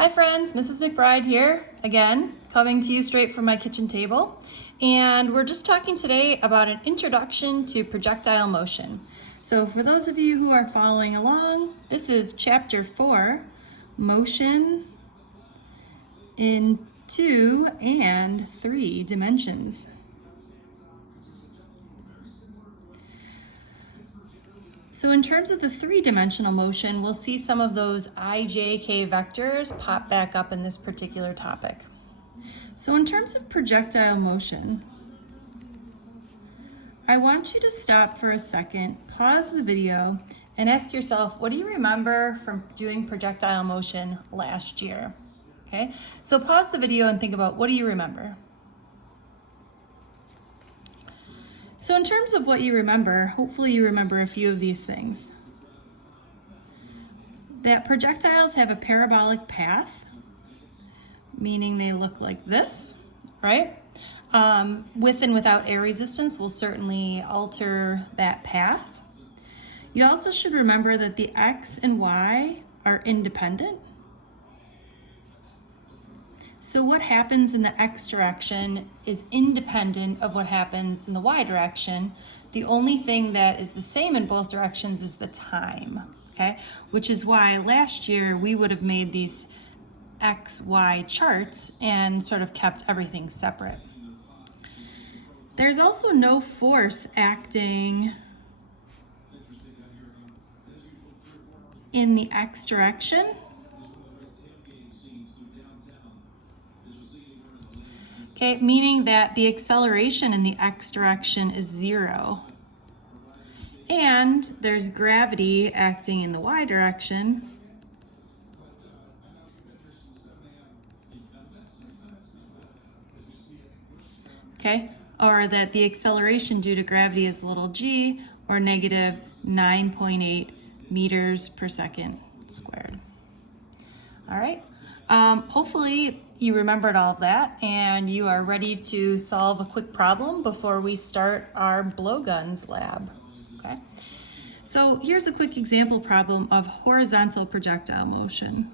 Hi friends, Mrs. McBride here, again, coming to you straight from my kitchen table. And we're just talking today about an introduction to projectile motion. So for those of you who are following along, this is chapter 4, motion in 2 and 3 dimensions. So in terms of the three-dimensional motion, we'll see some of those ijk vectors pop back up in this particular topic. So in terms of projectile motion, I want you to stop for a second, pause the video, and ask yourself, what do you remember from doing projectile motion last year? Okay, so pause the video and think about, what do you remember? So in terms of what you remember, hopefully you remember a few of these things. That projectiles have a parabolic path, meaning they look like this, right? With and without air resistance will certainly alter that path. You also should remember that the X and Y are independent. So what happens in the X direction is independent of what happens in the Y direction. The only thing that is the same in both directions is the time, okay? Which is why last year we would have made these X, Y charts and sort of kept everything separate. There's also no force acting in the X direction. Okay, meaning that the acceleration in the X direction is 0. And there's gravity acting in the Y direction. Okay, or that the acceleration due to gravity is little g, or negative 9.8 meters per second squared. All right, hopefully you remembered all of that and you are ready to solve a quick problem before we start our blowguns lab, okay? So here's a quick example problem of horizontal projectile motion.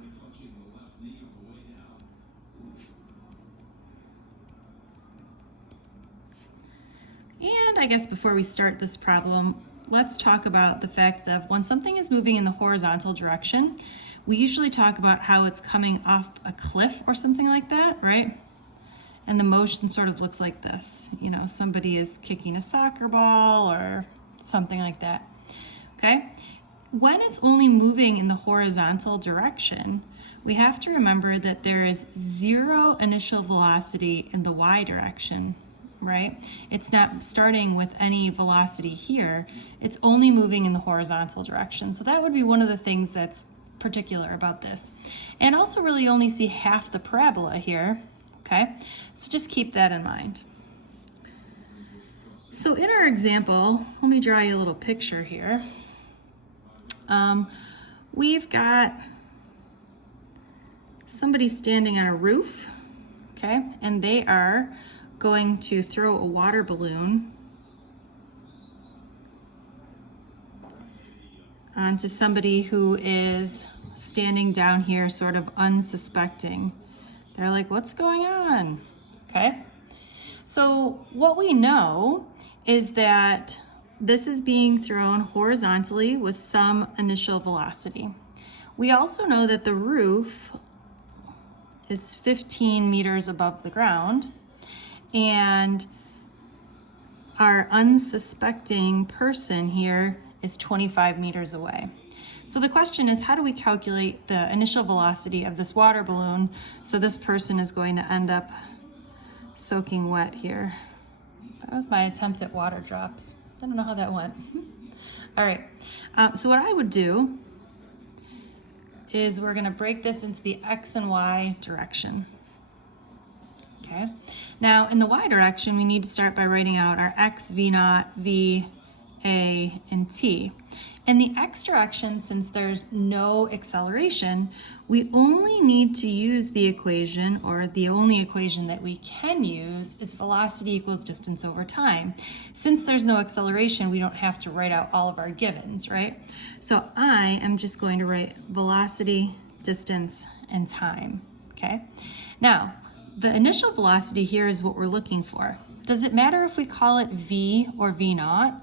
And I guess before we start this problem, let's talk about the fact that when something is moving in the horizontal direction, we usually talk about how it's coming off a cliff or something like that, right? And the motion sort of looks like this. You know, somebody is kicking a soccer ball or something like that, okay? When it's only moving in the horizontal direction, we have to remember that there is 0 initial velocity in the Y direction, right? It's not starting with any velocity here. It's only moving in the horizontal direction. So that would be one of the things that's particular about this. And also really only see half the parabola here, okay? So just keep that in mind. So in our example, let me draw you a little picture here. We've got somebody standing on a roof, okay? And they are going to throw a water balloon onto somebody who is standing down here sort of unsuspecting. They're like, what's going on? Okay. So what we know is that this is being thrown horizontally with some initial velocity. We also know that the roof is 15 meters above the ground, and our unsuspecting person here is 25 meters away. So the question is, how do we calculate the initial velocity of this water balloon so this person is going to end up soaking wet here? That was my attempt at water drops. I don't know how that went. All right, so what I would do is we're gonna break this into the X and Y direction. Okay, now in the Y direction, we need to start by writing out our X, V naught, V, A, and T. In the X direction, since there's no acceleration, we only need to use the equation, or the only equation that we can use is velocity equals distance over time. Since there's no acceleration, we don't have to write out all of our givens, right? So I am just going to write velocity, distance, and time, okay? Now, the initial velocity here is what we're looking for. Does it matter if we call it v or v naught?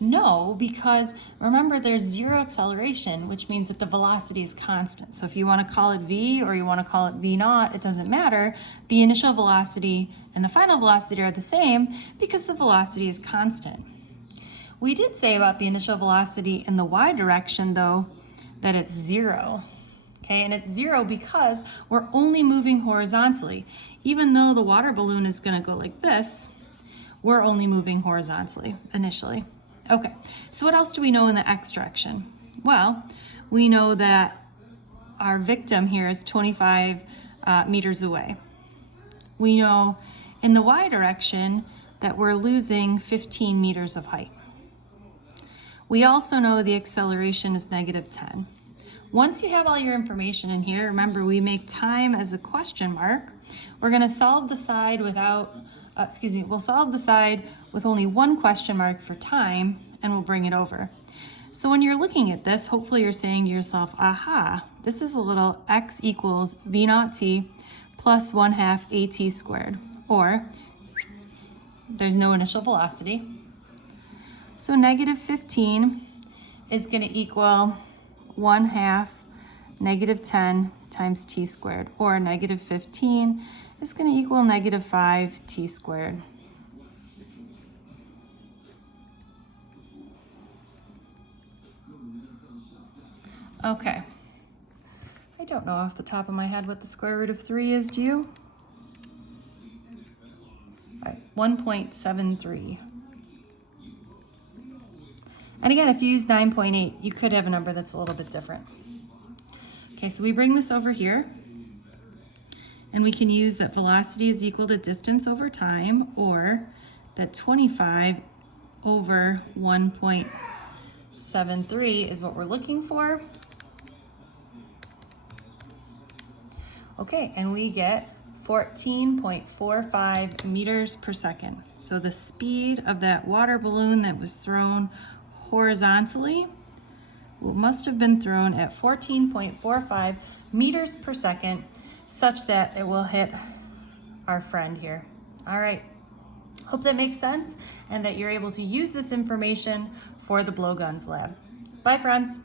No, because remember there's zero acceleration, which means that the velocity is constant. So if you want to call it v or you want to call it v naught, it doesn't matter. The initial velocity and the final velocity are the same because the velocity is constant. We did say about the initial velocity in the y direction, though, that it's 0. Okay, and it's 0 because we're only moving horizontally. Even though the water balloon is going to go like this, we're only moving horizontally initially. Okay, so what else do we know in the x direction? Well, we know that our victim here is 25 meters away. We know in the y direction that we're losing 15 meters of height. We also know the acceleration is -10. Once you have all your information in here, remember we make time as a question mark. We're going to solve the side without, we'll solve the side with only one question mark for time, and we'll bring it over. So when you're looking at this, hopefully you're saying to yourself, aha, this is a little x equals v naught t plus 1/2 at squared, or there's no initial velocity. So -15 is going to equal 1/2 -10 times t squared, or -15 is going to equal -5 t squared. Okay, I don't know off the top of my head what the square root of 3 is, do you? All right, 1.73. And again, if you use 9.8, you could have a number that's a little bit different. Okay, so we bring this over here, and we can use that velocity is equal to distance over time, or that 25 over 1.73 is what we're looking for. Okay, and we get 14.45 meters per second. So the speed of that water balloon that was thrown horizontally must have been thrown at 14.45 meters per second, such that it will hit our friend here. All right, hope that makes sense and that you're able to use this information for the blowguns lab. Bye, friends.